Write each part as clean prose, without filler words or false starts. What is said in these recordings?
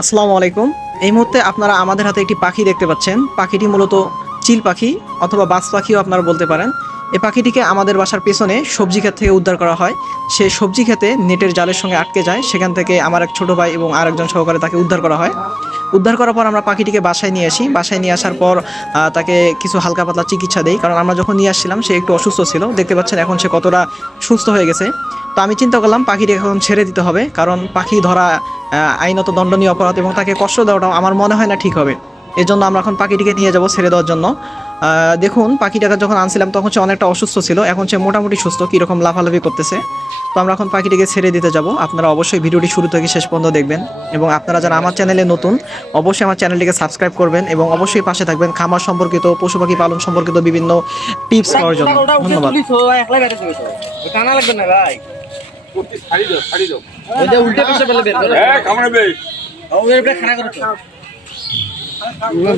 আসসালামু আলাইকুম। এই মুহূর্তে আপনারা আমাদের হাতে একটি পাখি দেখতে পাচ্ছেন। পাখিটি মূলত চিল পাখি অথবা বাজ পাখিও আপনারা বলতে পারেন। এই পাখিটিকে আমাদের বাসার পেছনে সবজি ক্ষেত থেকে উদ্ধার করা হয়। সে সবজি ক্ষেতে নেটের জালের সঙ্গে আটকে যায়। সেখান থেকে আমার এক ছোট ভাই এবং আরেকজন সহকারে তাকে উদ্ধার করা হয়। উদ্ধার করার পর আমরা পাখিটিকে বাসায় নিয়ে আসি। বাসায় নিয়ে আসার পর তাকে কিছু হালকা পাতলা চিকিৎসা দেই, কারণ আমরা যখন নিয়ে আসছিলাম সে একটু অসুস্থ ছিল। দেখতে পাচ্ছেন এখন সে কতটা সুস্থ হয়ে গেছে। তো আমি চিন্তা করলাম পাখিটিকে এখন ছেড়ে দিতে হবে, কারণ পাখি ধরা আইনত দণ্ডনীয় অপরাধ এবং তাকে কষ্ট দেওয়াটাও আমার মনে হয় না ঠিক হবে। এই জন্য আমরা এখন পাখিটিকে নিয়ে যাব ছেড়ে দেওয়ার জন্য। দেখুন পাখিটাকে যখন আনছিলাম তখন সে অনেকটা অসুস্থ ছিল, এখন সে মোটামুটি সুস্থ, কীরকম লাফালাফি করতেছে। তো আমরা এখন পাখিটিকে ছেড়ে দিতে যাব। আপনারা অবশ্যই ভিডিওটি শুরু থেকে শেষ পর্যন্ত দেখবেন এবং আপনারা যারা আমার চ্যানেলে নতুন অবশ্যই আমার চ্যানেলটিকে সাবস্ক্রাইব করবেন এবং অবশ্যই পাশে থাকবেন খামার সম্পর্কিত, পশু পাখি পালন সম্পর্কিত বিভিন্ন টিপস পাওয়ার জন্য। ধন্যবাদ।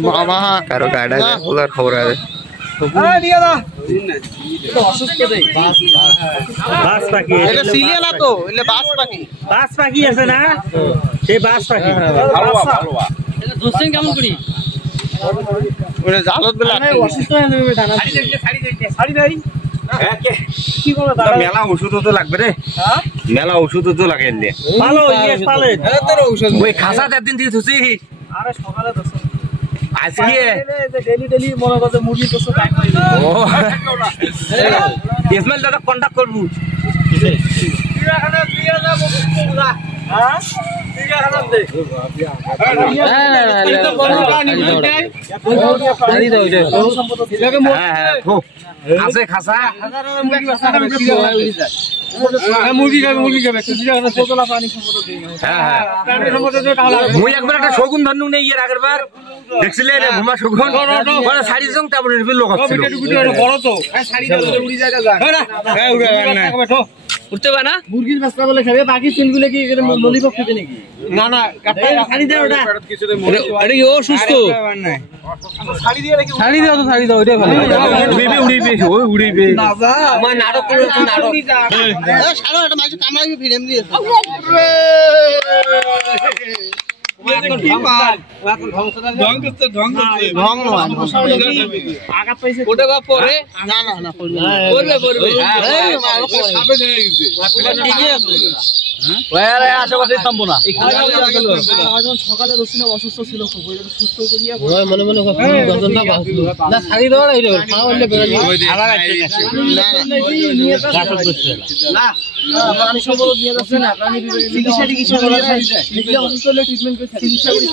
বাবা কারো গাড়ি ওলার খবর আছে না সেই বাস পাখি কেমন করি মেলা ওষুধ তো লাগবে রে, মেলা ওষুধ তো লাগে ওই খাসা একদিন দিয়ে থুসি আজকে ডেলি মনে করছে মুরগি তো ইসমাইল দাদা কন্টাক্ট করবো। আছে খাসা মুরগি খাবে মুই একবার একটা শগুন ধরনু নেই এর আগের বার দেখছিলে রে ভুমা শগুন বড় শাড়ি জং তারপরে লোক হচ্ছিল বড় তো শাড়ি উড়ি জায়গা যা হ্যাঁ উড়ে না উঠতে পারে না মুরগির বাচ্চা বলে খাবে বাকি চুলগুলো কি ললিপপ খেতে নাকি না না শাড়ি দাও ওটা আরে ও সুস্থ শাড়ি দিয়ে নাকি শাড়ি দাও তো শাড়ি দাও ওইটাই ভালো উড়িবে উড়িবে না যা আমার নাটক করে নাটক এ শালা এটা মাঝে কামড়াই ভিড়েম দিয়েছে আশেপাশে থামবো না। সকালে রসিনা অসুস্থ ছিল, সুস্থ করিয়া মনে মনে শাড়ি দেওয়া প্রাণী সম্পদ নিয়ে যাচ্ছে না, প্রাণী চিকিৎসা টিকিৎসা চিকিৎসা করে